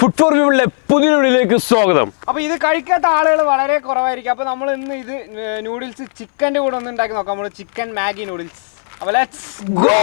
Food for വ്യൂവിലെ പുതിയ വീഡിയോയിലേക്ക് സ്വാഗതം. അപ്പോൾ ഇത് കഴിക്കാത്ത ആളുകൾ വളരെ കുറവായിരിക്കും. അപ്പോൾ നമ്മൾ ഇന്ന് ഇത് നൂഡിൽസ് ചിക്കൻ്റെ കൂടെ ഒന്ന് ഉണ്ടാക്കി നോക്കാം. നമ്മൾ ചിക്കൻ മാഗി നൂഡിൽസ്. അപ്പോൾ ലെറ്റ്സ് ഗോ.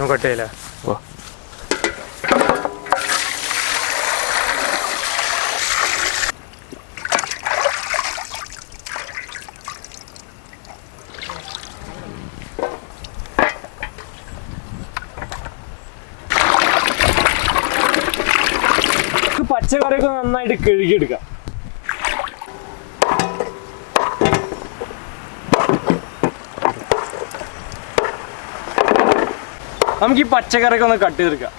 നോക്കട്ടെയില്ല. പച്ചക്കറിയൊക്കെ നന്നായിട്ട് കഴുകിയെടുക്കാം. നമുക്ക് ഈ പച്ചക്കറിയൊക്കെ ഒന്ന് കട്ട് ചെയ്തെടുക്കാം.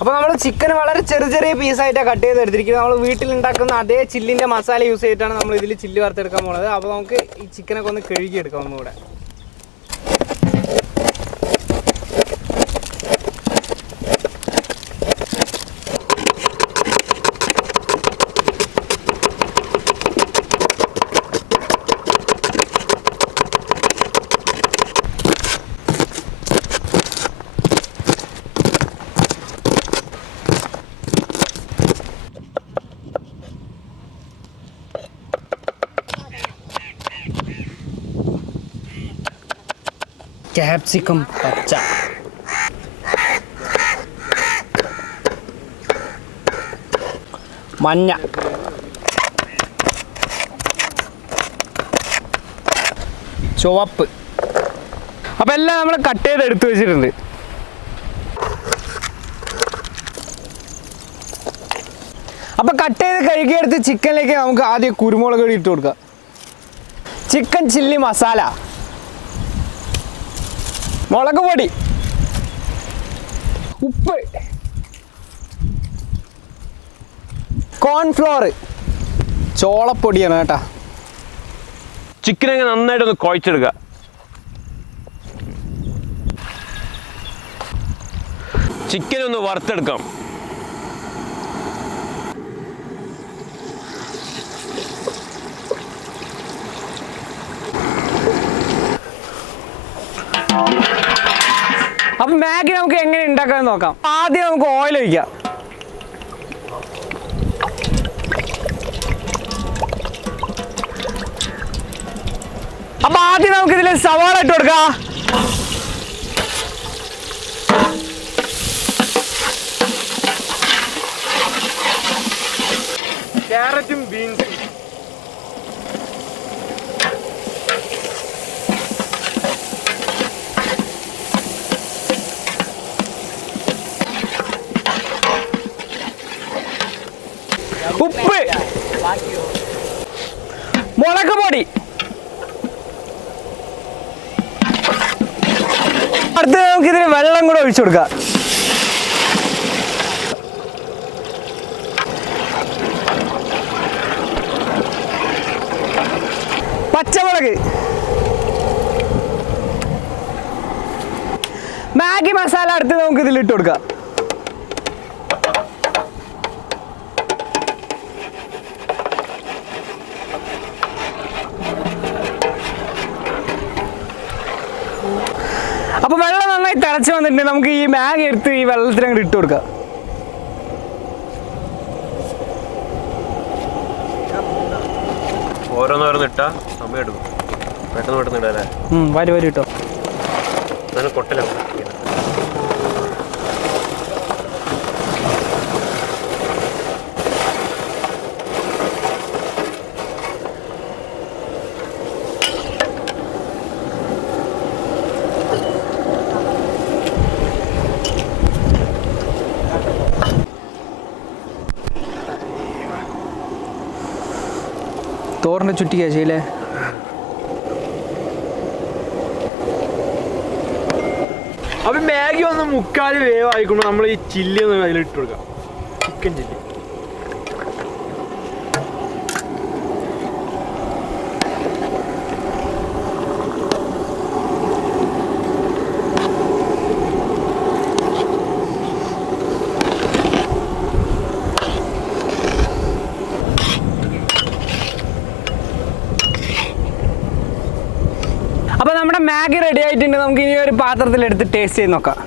അപ്പോൾ നമ്മൾ ചിക്കൻ വളരെ ചെറിയ ചെറിയ പീസായിട്ടാണ് കട്ട് ചെയ്തെടുത്തിരിക്കുന്നത്. നമ്മൾ വീട്ടിലുണ്ടാക്കുന്ന അതേ ചില്ലിൻ്റെ മസാല യൂസ് ചെയ്തിട്ടാണ് നമ്മൾ ഇതിൽ ചില്ല് വറുത്തെടുക്കാൻ പോകുന്നത്. അപ്പോൾ നമുക്ക് ഈ ചിക്കനൊക്കെ ഒന്ന് കഴുകിയെടുക്കാം ഒന്നുകൂടെ. ക്യാപ്സിക്കം പച്ച, മഞ്ഞ, ചുവപ്പ്. അപ്പം എല്ലാം നമ്മൾ കട്ട് ചെയ്ത് എടുത്തു വെച്ചിട്ടുണ്ട്. അപ്പം കട്ട് ചെയ്ത് കഴുകിയെടുത്ത് ചിക്കനിലേക്ക് നമുക്ക് ആദ്യം കുരുമുളക് പൊടി ഇട്ട് കൊടുക്കാം. ചിക്കൻ ചില്ലി മസാല, മുളക് പൊടി, ഉപ്പ്, കോൺഫ്ലോർ, ചോളപ്പൊടിയാണ് കേട്ടോ. ചിക്കനൊക്കെ നന്നായിട്ടൊന്ന് കുഴച്ചെടുക്കുക. ചിക്കൻ ഒന്ന് വറുത്തെടുക്കാം. അപ്പം മാഗി നമുക്ക് എങ്ങനെ ഉണ്ടാക്കാൻ നോക്കാം. ആദ്യം നമുക്ക് ഓയിൽ ഒഴിക്കാം. അപ്പം ആദ്യം നമുക്ക് ഇതിൽ സവാള ഇട്ട് കൊടുക്കാം. ക്യാരറ്റും ബീൻസും, ഉപ്പ്, മുളക് പൊടി. അടുത്ത് നമുക്ക് ഇതിന് വെള്ളം കൂടെ ഒഴിച്ചു കൊടുക്കാം. പച്ചമുളക്, മാഗി മസാല അടുത്ത് നമുക്ക് ഇതിൽ ഇട്ട് കൊടുക്കാം. അപ്പോൾ വെള്ളം നന്നായി തിളച്ച് വന്നിട്ടുണ്ടെങ്കിൽ നമുക്ക് ഈ മാഗി എടുത്ത് ഈ വെള്ളത്തിൽ അങ്ങോട്ട് ഇട്ട് കൊടുക്കാം. ഓരോന്നോരോന്ന് ഇട്ടാ സമയം എടുക്കും. പെട്ടെന്ന് പെട്ടെന്ന് ഇടാല്ലേ. വരി വരി ഇട്ടോ. കൊട്ടലാണ്. തോറിനെ ചുറ്റിക്കാ ചെയ്യല്ലേ? അപ്പം മാഗി ഒന്ന് മുക്കാല് വേവായിക്കുമ്പോൾ നമ്മൾ ഈ ചില്ലി ഒന്ന് അതിലിട്ട് കൊടുക്കാം. Chicken chilli. അപ്പോൾ നമ്മുടെ മാഗി റെഡി ആയിട്ടുണ്ട്. നമുക്ക് ഇനി ഒരു പാത്രത്തിലെടുത്ത് ടേസ്റ്റ് ചെയ്ത് നോക്കാം.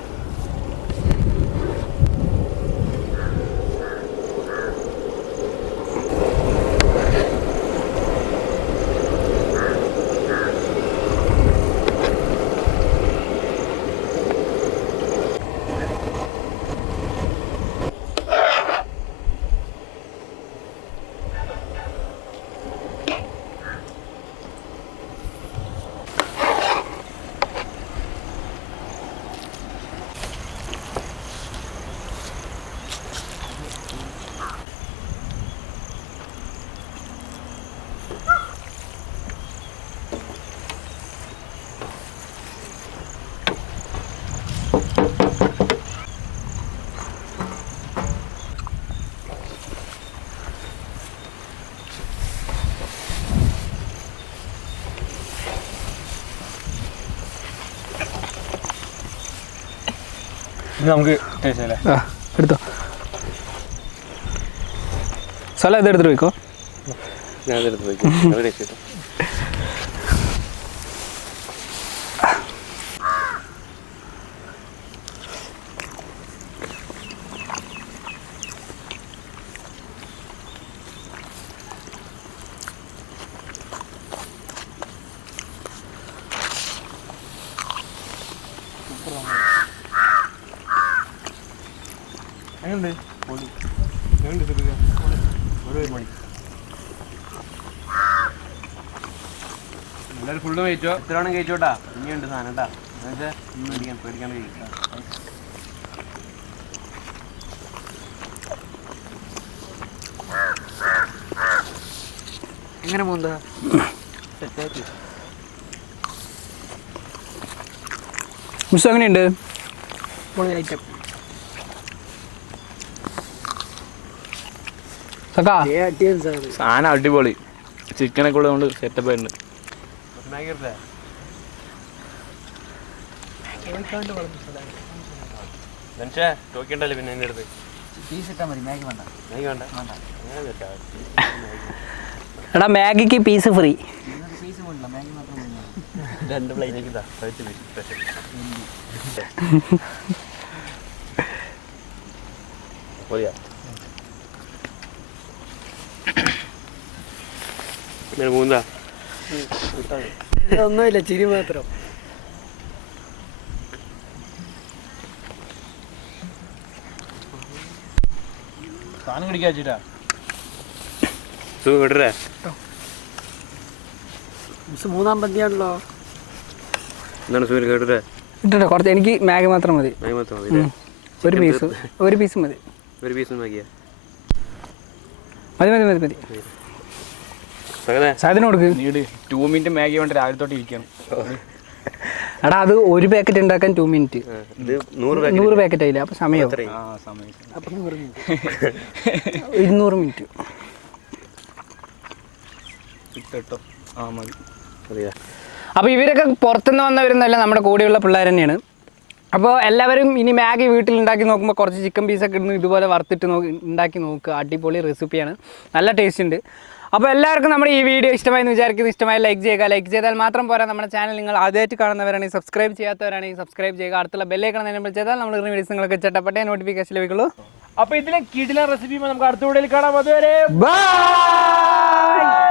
നമുക്ക് ടേസ്റ്റ് അല്ലേ? എടുത്തോ. സ്ഥലം ഇതെടുത്തിട്ട് പോയിക്കോ. ഞാനെടുത്ത് പോയിക്കോ. എല്ലാവരും ഫുള്ള് കഴിച്ചോ? എത്ര വേണം കഴിച്ചോട്ടാ. ഇനിയുണ്ട് സാധനം കേട്ടാ. പേടിക്കാണ്ട് കഴിക്കാം. എങ്ങനെ പോകുന്നതാ? സെറ്റായിട്ട് മിസ് എങ്ങനെയുണ്ട്? സാധനം അടിപൊളി. ചിക്കനൊക്കെ ഉള്ളതുകൊണ്ട് സെറ്റപ്പ് ആയിട്ടുണ്ട്. ചോദിക്കണ്ടല്ലേ പിന്നെ എൻ്റെ അടുത്ത്. എടാ മാഗിക്ക് പീസ് ഫ്രീ. രണ്ട് പ്ലേറ്റ് മൂന്നാ ഒന്നുമില്ല, ചിരി മാത്രം. സാധനം പിടിക്കാച്ചിട്ടാ വിടരേ. മൂന്നാം പന്തിയാണല്ലോ. എന്താണ് സൂര്യ കേട്ടേ? ഇട്ടോ കുറച്ച്. എനിക്ക് മാഗി മാത്രം മതി. മാഗി മാത്രം മതി. ഒരു പീസ് മതി. ഒരു പീസ് മാഗിയാ മതി മതി മതി മതി. സാധനം കൊടുക്ക്. 2 മിനിറ്റ് മാഗി കൊണ്ട് രാവിലെ തൊട്ട് ഇരിക്കണം. എടാ അത് ഒരു പാക്കറ്റ് ഉണ്ടാക്കാൻ 2 മിനിറ്റ്. 100 പാക്കറ്റ് ആയില്ല. അപ്പൊ സമയം 200 മിനിറ്റ്. അപ്പോൾ ഇവരൊക്കെ പുറത്തുനിന്ന് വന്നവരൊന്നുമല്ല, നമ്മുടെ കൂടെയുള്ള പിള്ളേർ തന്നെയാണ്. അപ്പോൾ എല്ലാവരും ഇനി മാഗി വീട്ടിൽ ഉണ്ടാക്കി നോക്കുമ്പോൾ കുറച്ച് ചിക്കൻ പീസൊക്കെ ഇടുന്നു ഇതുപോലെ വറുത്തിട്ട് ഉണ്ടാക്കി നോക്കുക. അടിപൊളി റെസിപ്പിയാണ്, നല്ല ടേസ്റ്റ് ഉണ്ട്. അപ്പോൾ എല്ലാവർക്കും നമ്മുടെ ഈ വീഡിയോ ഇഷ്ടമായെന്ന് വിചാരിക്കുന്നു. ഇഷ്ടമായി ലൈക്ക് ചെയ്യുക. ലൈക്ക് ചെയ്താൽ മാത്രം പോരാ, നമ്മുടെ ചാനൽ നിങ്ങൾ ആദ്യമായിട്ട് കാണുന്നവരാണെങ്കിൽ സബ്സ്ക്രൈബ് ചെയ്യാത്തവരാണെങ്കിൽ സബ്സ്ക്രൈബ് ചെയ്യുക. അടുത്തുള്ള ബെല്ലൈക്കൺ എനേബിൾ ചെയ്താൽ നമ്മൾ ഇടുന്ന വീഡിയോസ് നിങ്ങൾക്ക് ചട്ടപ്പെട്ടേ നോട്ടിഫിക്കേഷൻ ലഭിക്കുള്ളൂ. അപ്പോൾ ഇതിലെ കിടിലൻ റെസിപ്പി നമുക്ക് അടുത്ത വീഡിയോയിൽ കാണാം. അതുവരെ ബൈ.